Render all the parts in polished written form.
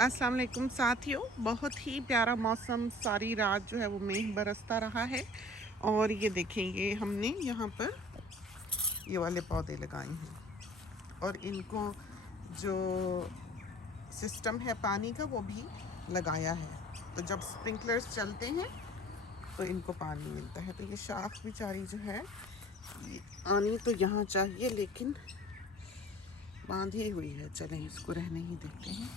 अस्सलाम वालेकुम साथियों, बहुत ही प्यारा मौसम, सारी रात जो है वो मेघ बरसता रहा है। और ये देखें, ये हमने यहाँ पर ये वाले पौधे लगाए हैं और इनको जो सिस्टम है पानी का वो भी लगाया है। तो जब स्प्रिंकलर्स चलते हैं तो इनको पानी मिलता है। तो ये शाख बेचारी जो है ये आनी तो यहाँ चाहिए, लेकिन बांधी हुई है। चलें इसको रहने ही देते हैं।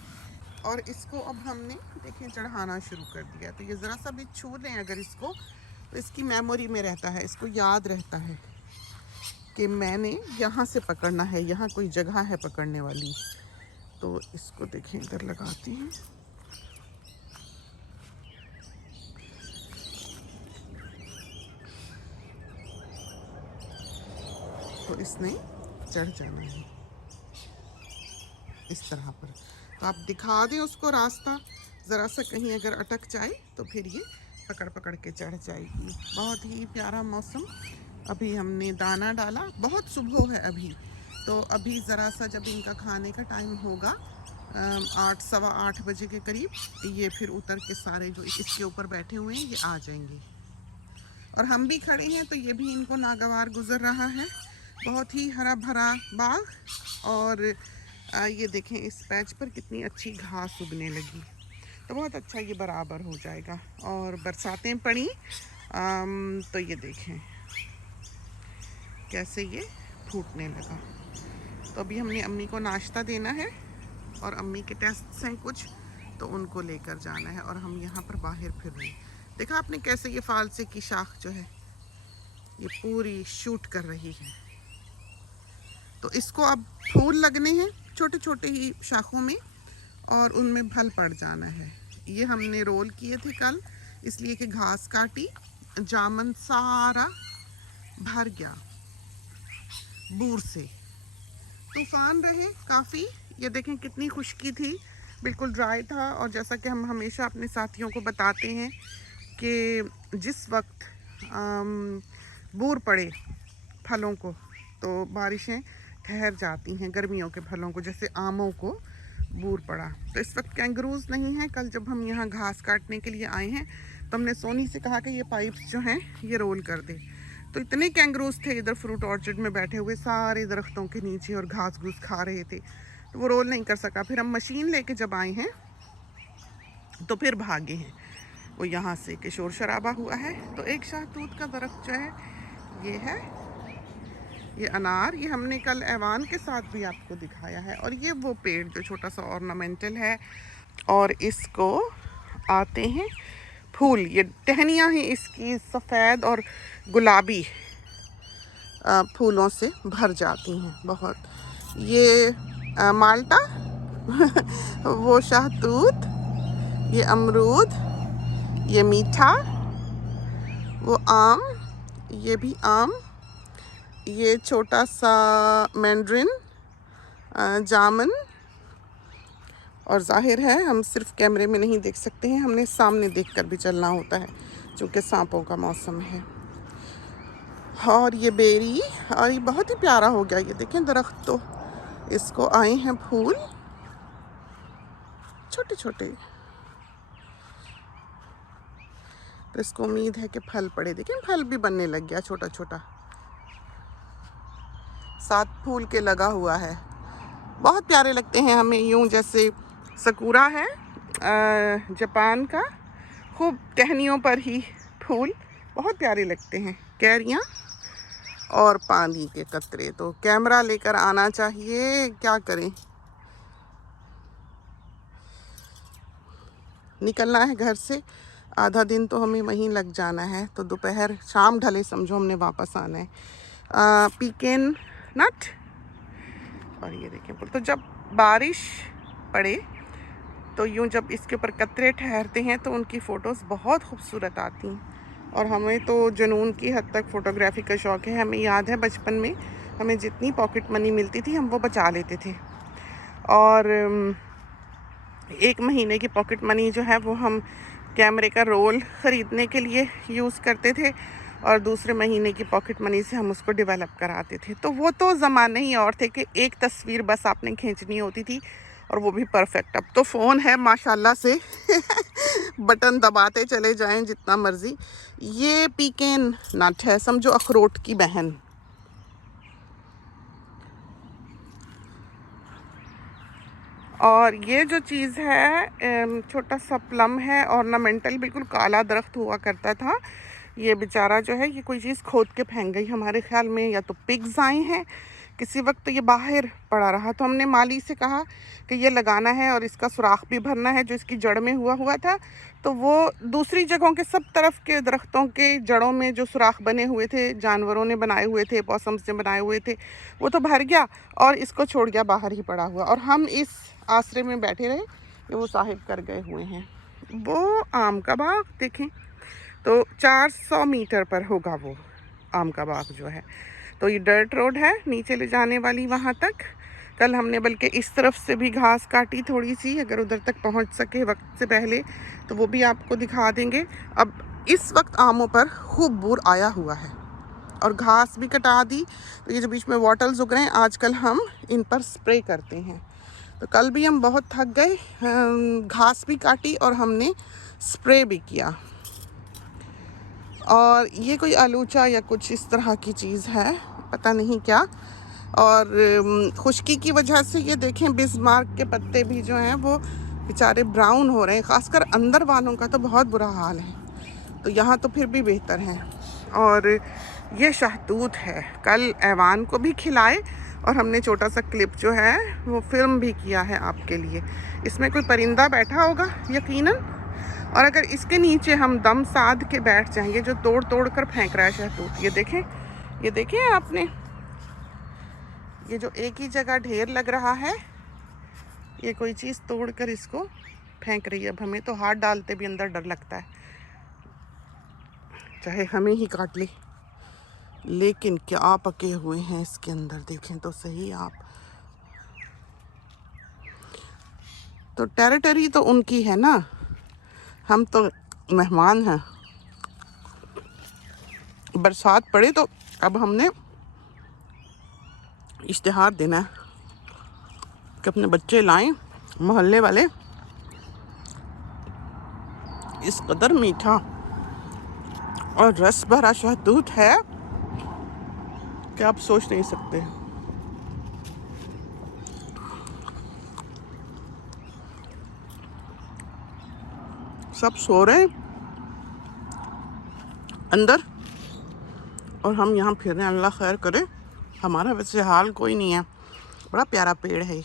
और इसको अब हमने देखें चढ़ाना शुरू कर दिया। तो ये ज़रा सा भी छू लें अगर इसको, तो इसकी मेमोरी में रहता है, इसको याद रहता है कि मैंने यहाँ से पकड़ना है, यहाँ कोई जगह है पकड़ने वाली। तो इसको देखें इधर लगाते हैं। तो इसने चढ़ जाना है इस तरह पर। तो आप दिखा दें उसको रास्ता, ज़रा सा कहीं अगर अटक जाए तो फिर ये पकड़ पकड़ के चढ़ जाएगी। बहुत ही प्यारा मौसम। अभी हमने दाना डाला, बहुत सुबह है अभी। तो अभी ज़रा सा जब इनका खाने का टाइम होगा 8 सवा 8 बजे के करीब, ये फिर उतर के सारे जो इसके ऊपर बैठे हुए हैं ये आ जाएंगे। और हम भी खड़े हैं तो ये भी इनको नागवार गुजर रहा है। बहुत ही हरा भरा बाग। और ये देखें इस पैच पर कितनी अच्छी घास उगने लगी। तो बहुत अच्छा ये बराबर हो जाएगा। और बरसातें पड़ी तो ये देखें कैसे ये फूटने लगा। तो अभी हमने अम्मी को नाश्ता देना है और अम्मी के टेस्ट हैं कुछ, तो उनको लेकर जाना है। और हम यहाँ पर बाहर फिर रहे हैं। देखा आपने कैसे ये फालसे की शाख जो है ये पूरी शूट कर रही है। तो इसको अब फूल लगने हैं छोटे छोटे ही शाखों में और उनमें फल पड़ जाना है। ये हमने रोल किए थे कल, इसलिए कि घास काटी, जामन सारा भर गया बूर से। तूफान रहे काफ़ी। ये देखें कितनी खुशकी थी, बिल्कुल ड्राई था। और जैसा कि हम हमेशा अपने साथियों को बताते हैं कि जिस वक्त बूर पड़े फलों को तो बारिशें ठहर जाती हैं। गर्मियों के फलों को, जैसे आमों को बूर पड़ा। तो इस वक्त कैंगरूज नहीं है। कल जब हम यहाँ घास काटने के लिए आए हैं तो हमने सोनी से कहा कि ये पाइप्स जो हैं ये रोल कर दे। तो इतने कैंगरूज थे इधर फ्रूट ऑर्चर्ड में बैठे हुए सारे दरख्तों के नीचे और घास घूस खा रहे थे, तो वो रोल नहीं कर सका। फिर हम मशीन लेके जब आए हैं तो फिर भागे हैं वो यहाँ से कि शोर शराबा हुआ है। तो एक शाहतूत का दरख्त जो है ये है, ये अनार, ये हमने कल ऐवान के साथ भी आपको दिखाया है। और ये वो पेड़ जो छोटा सा ऑर्नामेंटल है और इसको आते हैं फूल। ये टहनियाँ हैं इसकी सफ़ेद और गुलाबी फूलों से भर जाती हैं बहुत। ये माल्टा वो शाहतूत, ये अमरूद, ये मीठा, वो आम, ये भी आम, ये छोटा सा मैंड्रिन, जामुन। और जाहिर है हम सिर्फ कैमरे में नहीं देख सकते हैं, हमने सामने देखकर भी चलना होता है क्योंकि सांपों का मौसम है। और ये बेरी, और ये बहुत ही प्यारा हो गया। ये देखें दरख्त, तो इसको आए हैं फूल छोटे छोटे। तो इसको उम्मीद है कि फल पड़े। देखें फल भी बनने लग गया छोटा छोटा, 7 फूल के लगा हुआ है। बहुत प्यारे लगते हैं हमें, यूं जैसे सकुरा है जापान का, खूब टहनियों पर ही फूल बहुत प्यारे लगते हैं। कैरियाँ और पानी के कतरे। तो कैमरा लेकर आना चाहिए, क्या करें, निकलना है घर से, आधा दिन तो हमें वहीं लग जाना है। तो दोपहर शाम ढले समझो हमने वापस आना है। पीकेन नट। और ये देखें, तो जब बारिश पड़े तो यूं जब इसके ऊपर कतरे ठहरते हैं तो उनकी फ़ोटोज़ बहुत खूबसूरत आती हैं। और हमें तो जुनून की हद तक फ़ोटोग्राफी का शौक़ है। हमें याद है बचपन में हमें जितनी पॉकेट मनी मिलती थी हम वो बचा लेते थे। और 1 महीने की पॉकेट मनी जो है वो हम कैमरे का रोल ख़रीदने के लिए यूज़ करते थे और दूसरे महीने की पॉकेट मनी से हम उसको डेवलप कराते थे। तो वो तो ज़माने ही और थे कि एक तस्वीर बस आपने खींचनी होती थी और वो भी परफेक्ट। अब तो फ़ोन है माशाल्लाह से बटन दबाते चले जाएं जितना मर्ज़ी। ये पीकेन नट है, समझो अखरोट की बहन। और ये जो चीज़ है छोटा सा प्लम है, ऑर्नामेंटल, बिल्कुल काला दरख्त हुआ करता था। ये बेचारा जो है ये कोई चीज़ खोद के फेंक गई हमारे ख्याल में, या तो पिग्स आए हैं किसी वक्त, तो ये बाहर पड़ा रहा। तो हमने माली से कहा कि ये लगाना है और इसका सुराख भी भरना है जो इसकी जड़ में हुआ था। तो वो दूसरी जगहों के सब तरफ के दरख्तों के जड़ों में जो सुराख बने हुए थे, जानवरों ने बनाए हुए थे, पॉसम्स ने बनाए हुए थे, वो तो भर गया और इसको छोड़ गया बाहर ही पड़ा हुआ। और हम इस आसरे में बैठे रहे कि वो साहिब कर गए हुए हैं। वो आम का बाग देखें तो 400 मीटर पर होगा वो आम का बाग जो है। तो ये डर्ट रोड है नीचे ले जाने वाली वहाँ तक। कल हमने बल्कि इस तरफ से भी घास काटी थोड़ी सी, अगर उधर तक पहुँच सके वक्त से पहले तो वो भी आपको दिखा देंगे। अब इस वक्त आमों पर खूब बूर आया हुआ है और घास भी कटा दी। तो ये जो बीच में वाटल्स उग रहे हैं आजकल हम इन पर स्प्रे करते हैं। तो कल भी हम बहुत थक गए, घास भी काटी और हमने स्प्रे भी किया। और ये कोई आलूचा या कुछ इस तरह की चीज़ है, पता नहीं क्या। और खुश्की की वजह से ये देखें बिस्मार्क के पत्ते भी जो हैं वो बेचारे ब्राउन हो रहे हैं, ख़ासकर अंदर वालों का तो बहुत बुरा हाल है। तो यहाँ तो फिर भी बेहतर है। और ये शहतूत है, कल ऐवान को भी खिलाए और हमने छोटा सा क्लिप जो है वो फिल्म भी किया है आपके लिए। इसमें कोई परिंदा बैठा होगा यकीनन, और अगर इसके नीचे हम दम साध के बैठ जाएंगे, जो तोड़ तोड़ कर फेंक रहा है शहतूत, ये देखें आपने, ये जो एक ही जगह ढेर लग रहा है, ये कोई चीज़ तोड़ कर इसको फेंक रही है। अब हमें तो हाथ डालते भी अंदर डर लगता है, चाहे हमें ही काट ले। लेकिन क्या पके हुए हैं इसके अंदर, देखें तो सही आप। तो टेरिटरी तो उनकी है ना, हम तो मेहमान हैं। बरसात पड़े तो अब हमने इश्तिहार देना है कि अपने बच्चे लाएं। मोहल्ले वाले इस कदर मीठा और रस भरा शहतूत है कि आप सोच नहीं सकते। सब सो रहे हैं अंदर और हम यहाँ फिर रहे हैं। अल्लाह खैर करे, हमारा वैसे हाल कोई नहीं है। बड़ा प्यारा पेड़ है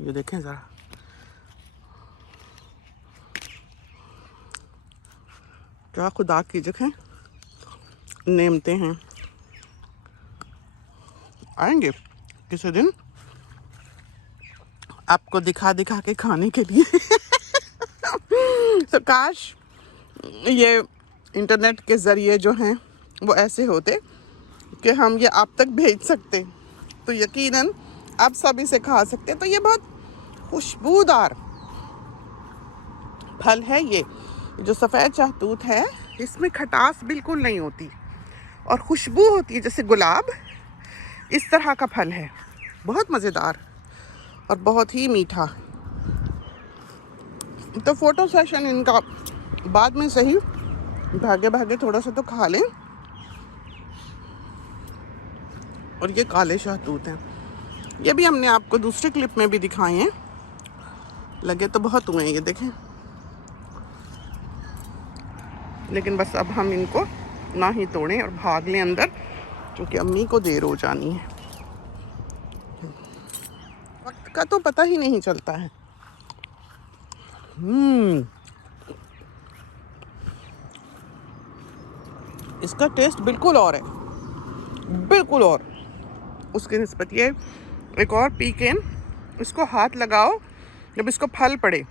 ये देखें ज़रा। क्या खुदा की जगह नेमते हैं। आएंगे किसी दिन आपको दिखा दिखा के खाने के लिए। तो काश ये इंटरनेट के ज़रिए जो हैं वो ऐसे होते कि हम ये आप तक भेज सकते, तो यकीनन आप सब इसे खा सकते। तो ये बहुत खुशबूदार फल है। ये जो सफ़ेद शहतूत है इसमें खटास बिल्कुल नहीं होती और खुशबू होती है जैसे गुलाब। इस तरह का फल है, बहुत मज़ेदार और बहुत ही मीठा। तो फ़ोटो सेशन इनका बाद में सही, भागे भागे थोड़ा सा तो खा लें। और ये काले शहतूत हैं, ये भी हमने आपको दूसरे क्लिप में भी दिखाए हैं। लगे तो बहुत हुए हैं ये देखें, लेकिन बस अब हम इनको ना ही तोड़ें और भाग लें अंदर, क्योंकि अम्मी को देर हो जानी है। वक्त का तो पता ही नहीं चलता है। इसका टेस्ट बिल्कुल और है, बिल्कुल और उसके निस्बत। ये एक और पीकेन, इसको हाथ लगाओ जब इसको फल पड़े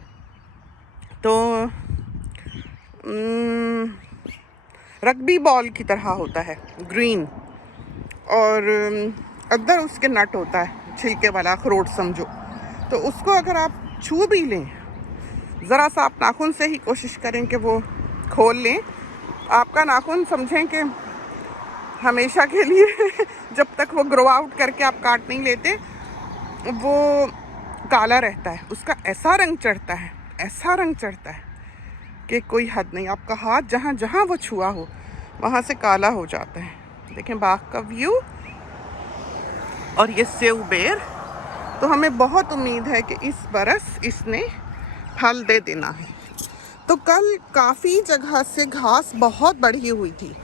तो रग्बी बॉल की तरह होता है, ग्रीन, और अंदर उसके नट होता है छिलके वाला, अखरोट समझो। तो उसको अगर आप छू भी लें, ज़रा सा आप नाखून से ही कोशिश करें कि वो खोल लें। आपका नाखून समझें कि हमेशा के लिए जब तक वो ग्रो आउट करके आप काट नहीं लेते वो काला रहता है, उसका ऐसा रंग चढ़ता है, ऐसा रंग चढ़ता है कि कोई हद नहीं। आपका हाथ जहाँ जहाँ वो छुआ हो वहाँ से काला हो जाता है। देखें बाग का व्यू और ये सेव बेर। तो हमें बहुत उम्मीद है कि इस बरस इसने फल दे देना है। तो कल काफ़ी जगह से घास बहुत बढ़ी हुई थी,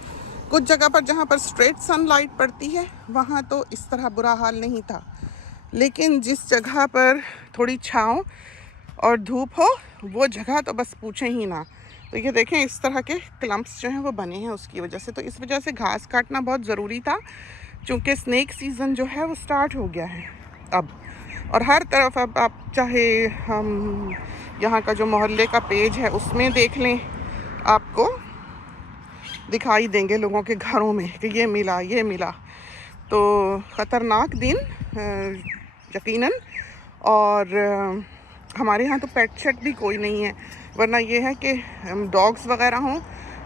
कुछ जगह पर जहाँ पर स्ट्रेट सनलाइट पड़ती है वहाँ तो इस तरह बुरा हाल नहीं था, लेकिन जिस जगह पर थोड़ी छाँव और धूप हो वो जगह तो बस पूछें ही ना। तो ये देखें इस तरह के क्लम्प्स जो हैं वो बने हैं उसकी वजह से। तो इस वजह से घास काटना बहुत ज़रूरी था, क्योंकि स्नेक सीज़न जो है वो स्टार्ट हो गया है अब। और हर तरफ अब आप चाहे हम यहाँ का जो मोहल्ले का पेज है उसमें देख लें, आपको दिखाई देंगे लोगों के घरों में कि ये मिला ये मिला। तो ख़तरनाक दिन यकीनन। और हमारे यहाँ तो पेट शेट भी कोई नहीं है, वरना ये है कि डॉग्स वगैरह हों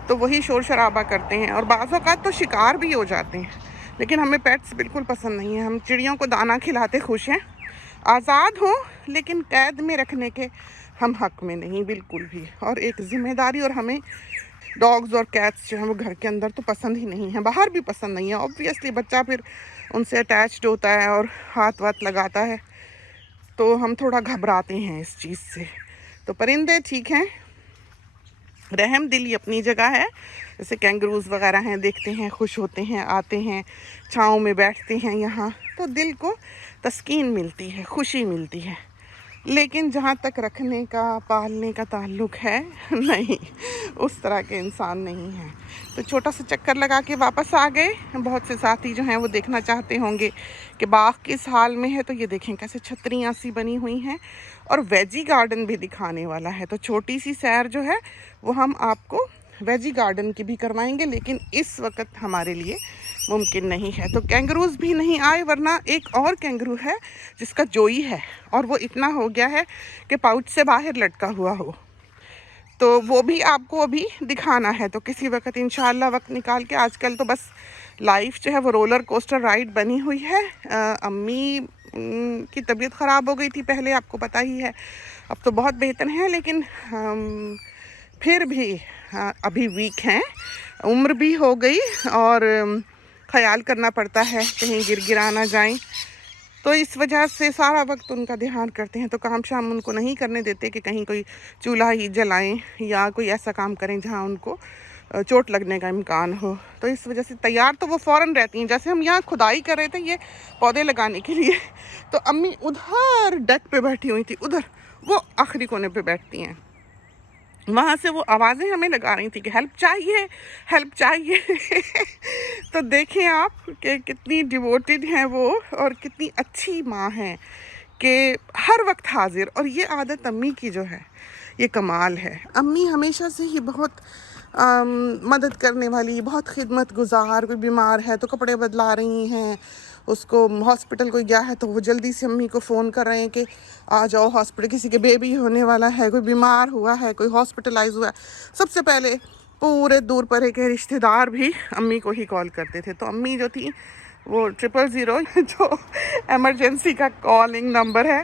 तो वही शोर शराबा करते हैं और बाज़ औक़ात तो शिकार भी हो जाते हैं। लेकिन हमें पेट्स बिल्कुल पसंद नहीं है, हम चिड़ियों को दाना खिलाते खुश हैं। आज़ाद हों लेकिन कैद में रखने के हम हक़ में नहीं बिल्कुल भी। और एक ज़िम्मेदारी, और हमें डॉग्स और कैट्स जो हैं वो घर के अंदर तो पसंद ही नहीं है, बाहर भी पसंद नहीं है। ऑब्वियसली बच्चा फिर उनसे अटैच्ड होता है और हाथ वाथ लगाता है, तो हम थोड़ा घबराते हैं इस चीज़ से। तो परिंदे ठीक हैं, रहम दिली अपनी जगह है। जैसे कैंगरूज़ वगैरह हैं, देखते हैं खुश होते हैं, आते हैं छाँव में बैठते हैं यहाँ, तो दिल को तस्कीन मिलती है, खुशी मिलती है। लेकिन जहाँ तक रखने का पालने का ताल्लुक़ है नहीं, उस तरह के इंसान नहीं हैं। तो छोटा सा चक्कर लगा के वापस आ गए। बहुत से साथी जो हैं वो देखना चाहते होंगे कि बाग किस हाल में है। तो ये देखें कैसे छतरियाँ सी बनी हुई हैं, और वेजी गार्डन भी दिखाने वाला है। तो छोटी सी सैर जो है वो हम आपको वेजी गार्डन की भी करवाएंगे, लेकिन इस वक्त हमारे लिए मुमकिन नहीं है। तो कैंगरूज़ भी नहीं आए, वरना एक और कैंगरू है जिसका जोई है और वो इतना हो गया है कि पाउच से बाहर लटका हुआ हो, तो वो भी आपको अभी दिखाना है। तो किसी वक्त इंशाल्लाह वक्त निकाल के, आजकल तो बस लाइफ जो है वो रोलर कोस्टर राइड बनी हुई है। अम्मी की तबीयत ख़राब हो गई थी पहले, आपको पता ही है, अब तो बहुत बेहतर हैं, लेकिन फिर भी अभी वीक हैं, उम्र भी हो गई और ख्याल करना पड़ता है कहीं गिर गिरा ना जाएं। तो इस वजह से सारा वक्त उनका ध्यान करते हैं। तो काम शाम उनको नहीं करने देते कि कहीं कोई चूल्हा ही जलाएं या कोई ऐसा काम करें जहां उनको चोट लगने का इम्कान हो। तो इस वजह से तैयार तो वो फ़ौरन रहती हैं। जैसे हम यहाँ खुदाई कर रहे थे ये पौधे लगाने के लिए, तो अम्मी उधर डेक पे बैठी हुई थी, उधर वो आखिरी कोने पे बैठती हैं, वहाँ से वो आवाज़ें हमें लगा रही थी कि हेल्प चाहिए, हेल्प चाहिए। तो देखें आप कि कितनी डिवोटेड हैं वो और कितनी अच्छी माँ हैं कि हर वक्त हाजिर। और ये आदत अम्मी की जो है ये कमाल है। अम्मी हमेशा से ही बहुत मदद करने वाली, बहुत खिदमत गुजार। कोई बीमार है तो कपड़े बदला रही हैं, उसको हॉस्पिटल कोई गया है तो वो जल्दी से अम्मी को फ़ोन कर रहे हैं कि आ जाओ हॉस्पिटल, किसी के बेबी होने वाला है, कोई बीमार हुआ है, कोई हॉस्पिटलाइज हुआ है। सबसे पहले पूरे दूर परे के रिश्तेदार भी अम्मी को ही कॉल करते थे। तो अम्मी जो थी वो 000 जो एमरजेंसी का कॉलिंग नंबर है,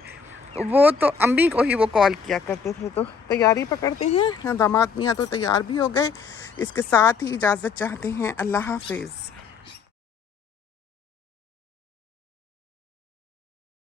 वो तो अम्मी को ही वो कॉल किया करते थे। तो तैयारी पकड़ते हैं, दामाद मियाँ तो तैयार भी हो गए। इसके साथ ही इजाज़त चाहते हैं। अल्लाह हाफिज़।